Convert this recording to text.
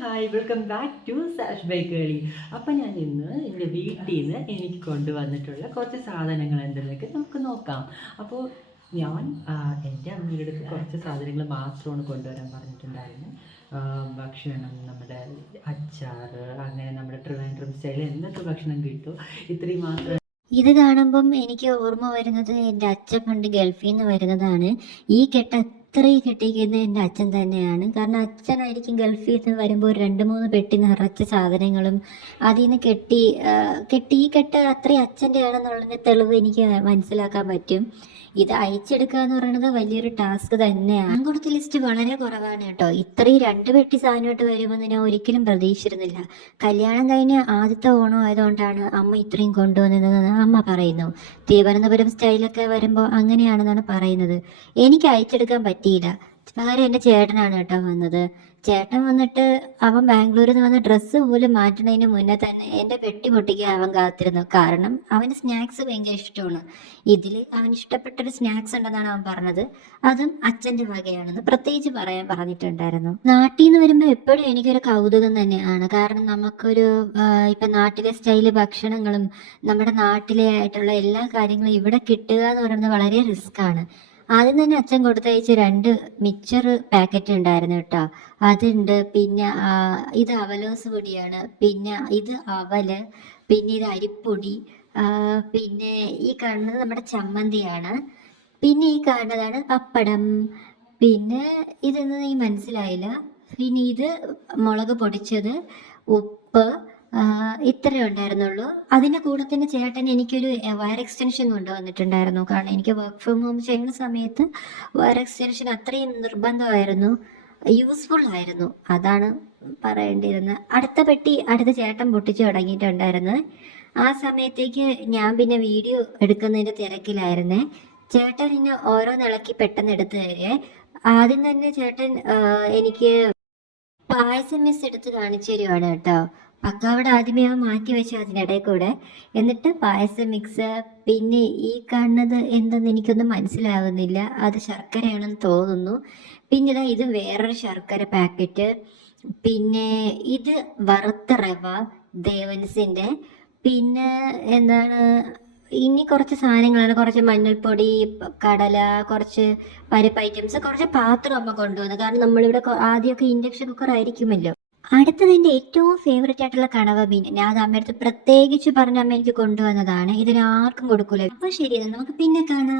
Hi welcome back to സാഷ് ബൈക്കേളി. അപ്പം ഞാൻ ഇന്ന് എൻ്റെ വീട്ടിൽ നിന്ന് എനിക്ക് കൊണ്ടുവന്നിട്ടുള്ള കുറച്ച് സാധനങ്ങൾ എന്തെന്നൊക്കെ നമുക്ക് നോക്കാം. അപ്പോൾ ഞാൻ എൻ്റെ അമ്മയുടെ അടുത്ത് കുറച്ച് സാധനങ്ങൾ മാത്രമാണ് കൊണ്ടുവരാൻ പറഞ്ഞിട്ടുണ്ടായിരുന്നു. ഭക്ഷണം, നമ്മുടെ അച്ചാർ, അങ്ങനെ നമ്മുടെ ട്രിവാൻഡ്രം സ്റ്റൈൽ എന്തൊക്കെ ഭക്ഷണം കിട്ടുമോ ഇത്രയും മാത്രം. ഇത് കാണുമ്പം എനിക്ക് ഓർമ്മ വരുന്നത് എൻ്റെ അച്ഛൻ പണ്ട് ഗൾഫിൽ നിന്ന് വരുന്നതാണ്. ഈ അത്രയും കെട്ടിക്കുന്നത് എൻ്റെ അച്ഛൻ തന്നെയാണ്. കാരണം അച്ഛനായിരിക്കും ഗൾഫിൽ നിന്ന് വരുമ്പോൾ ഒരു 2-3 പെട്ടി നിറച്ച സാധനങ്ങളും അതിൽ നിന്ന് ഈ കെട്ട് അത്രയും അച്ഛൻ്റെ ആണെന്നുള്ളതിൻ്റെ തെളിവ് എനിക്ക് മനസ്സിലാക്കാൻ പറ്റും. ഇത് അയച്ചെടുക്കുക എന്ന് പറയുന്നത് വലിയൊരു ടാസ്ക് തന്നെയാണ്. ഞാൻ കൊടുത്ത ലിസ്റ്റ് വളരെ കുറവാണ് കേട്ടോ. ഇത്രയും 2 പെട്ടി സാധനമായിട്ട് വരുമെന്ന് ഞാൻ ഒരിക്കലും പ്രതീക്ഷിച്ചിരുന്നില്ല. കല്യാണം കഴിഞ്ഞ് ആദ്യത്തെ ഓണം ആയതുകൊണ്ടാണ് അമ്മ ഇത്രയും കൊണ്ടുവന്നതെന്ന് അമ്മ പറയുന്നു. തിരുവനന്തപുരം സ്റ്റൈലൊക്കെ വരുമ്പോൾ അങ്ങനെയാണെന്നാണ് പറയുന്നത്. എനിക്ക് അയച്ചെടുക്കാൻ പറ്റിയില്ല. പകരം എൻ്റെ ചേട്ടനാണ് കേട്ടോ വന്നത്. ചേട്ടൻ വന്നിട്ട് അവൻ ബാംഗ്ലൂരിൽ നിന്ന് വന്ന് ഡ്രസ്സ് പോലും മാറ്റുന്നതിന് മുന്നേ തന്നെ എൻ്റെ പെട്ടി പൊട്ടിക്കാൻ അവൻ കാത്തിരുന്നു. കാരണം അവന് സ്നാക്സ് ഭയങ്കര ഇഷ്ടമാണ്. ഇതിൽ അവന് ഇഷ്ടപ്പെട്ടൊരു സ്നാക്സ് ഉണ്ടെന്നാണ് അവൻ പറഞ്ഞത്. അതും അച്ഛൻ്റെ വകയാണെന്ന് പ്രത്യേകിച്ച് പറഞ്ഞിട്ടുണ്ടായിരുന്നു. നാട്ടിൽ നിന്ന് വരുമ്പോൾ എപ്പോഴും എനിക്കൊരു കൗതുകം തന്നെയാണ്. കാരണം നമുക്കൊരു ഇപ്പം നാട്ടിലെ സ്റ്റൈല് ഭക്ഷണങ്ങളും നമ്മുടെ നാട്ടിലെ ആയിട്ടുള്ള എല്ലാ കാര്യങ്ങളും ഇവിടെ കിട്ടുക എന്ന് പറയുന്നത് വളരെ റിസ്ക്കാണ്. ആദ്യം തന്നെ അച്ഛൻ കൊടുത്തയച്ച് 2 മിക്സർ പാക്കറ്റ് ഉണ്ടായിരുന്നു കേട്ടോ. അതുണ്ട്. പിന്നെ ഇത് അവലോസ് പൊടിയാണ്. പിന്നെ ഇത് അവല്. പിന്നെ ഇത് അരിപ്പൊടി. പിന്നെ ഈ കാണുന്നത് നമ്മുടെ ചമ്മന്തിയാണ്. പിന്നെ ഈ കാണുന്നതാണ് പപ്പടം. പിന്നെ ഇതൊന്നും ഈ മനസ്സിലായില്ല. പിന്നെ ഇത് മുളക് പൊടിച്ചത്, ഉപ്പ്, ഇത്രയേ ഉണ്ടായിരുന്നുള്ളൂ. അതിൻ്റെ കൂടെ തന്നെ ചേട്ടൻ എനിക്കൊരു വയർ എക്സ്റ്റൻഷൻ കൊണ്ടുവന്നിട്ടുണ്ടായിരുന്നു. കാരണം എനിക്ക് വർക്ക് ഫ്രം ഹോം ചെയ്യുന്ന സമയത്ത് വയർ എക്സ്റ്റൻഷൻ അത്രയും നിർബന്ധമായിരുന്നു, യൂസ്ഫുൾ ആയിരുന്നു. അതാണ് പറയേണ്ടിയിരുന്നത്. അടുത്ത ചേട്ടൻ പൊട്ടിച്ചു തുടങ്ങിയിട്ടുണ്ടായിരുന്നു. ആ സമയത്തേക്ക് ഞാൻ പിന്നെ വീഡിയോ എടുക്കുന്നതിൻ്റെ തിരക്കിലായിരുന്നേ. ചേട്ടൻ ഇന്നെ ഓരോന്നിളക്കി പെട്ടെന്ന് എടുത്തു തരേ. ആദ്യം തന്നെ ചേട്ടൻ എനിക്ക് പായസം മിക്സ് എടുത്ത് കാണിച്ചു തരുവാണ് കേട്ടോ. പക്കാവിടെ ആദ്യമേ മാറ്റി വെച്ചു അതിനിടയിൽ കൂടെ. എന്നിട്ട് പായസം മിക്സ്. പിന്നെ ഈ കാണുന്നത് എന്തെന്ന് എനിക്കൊന്നും മനസ്സിലാവുന്നില്ല. അത് ശർക്കരയാണെന്ന് തോന്നുന്നു. പിന്നെ ഇത് വേറൊരു ശർക്കര പാക്കറ്റ്. പിന്നെ ഇത് വറുത്ത റവ ദേവൻസിൻ്റെ. പിന്നെ എന്താണ്, ഇനി കുറച്ച് സാധനങ്ങളാണ്. കുറച്ച് മഞ്ഞൾപ്പൊടി, കടല, കുറച്ച് പരിപ്പ് ഐറ്റംസ്, കുറച്ച് പാത്രം അമ്മ കൊണ്ടുവന്നു. കാരണം നമ്മളിവിടെ ആദ്യമൊക്കെ ഇൻഡക്ഷൻ കുക്കർ ആയിരിക്കുമല്ലോ. അടുത്തത് എൻ്റെ ഏറ്റവും ഫേവറേറ്റ് ആയിട്ടുള്ള കണവ മീൻ. ഞാൻ അത് അമ്മയടുത്ത് പ്രത്യേകിച്ച് പറഞ്ഞ അമ്മ എനിക്ക് കൊണ്ടുവന്നതാണ്. ഇതിനാർക്കും കൊടുക്കൂല. അപ്പോൾ ശരി, നമുക്ക് പിന്നെ കാണാം.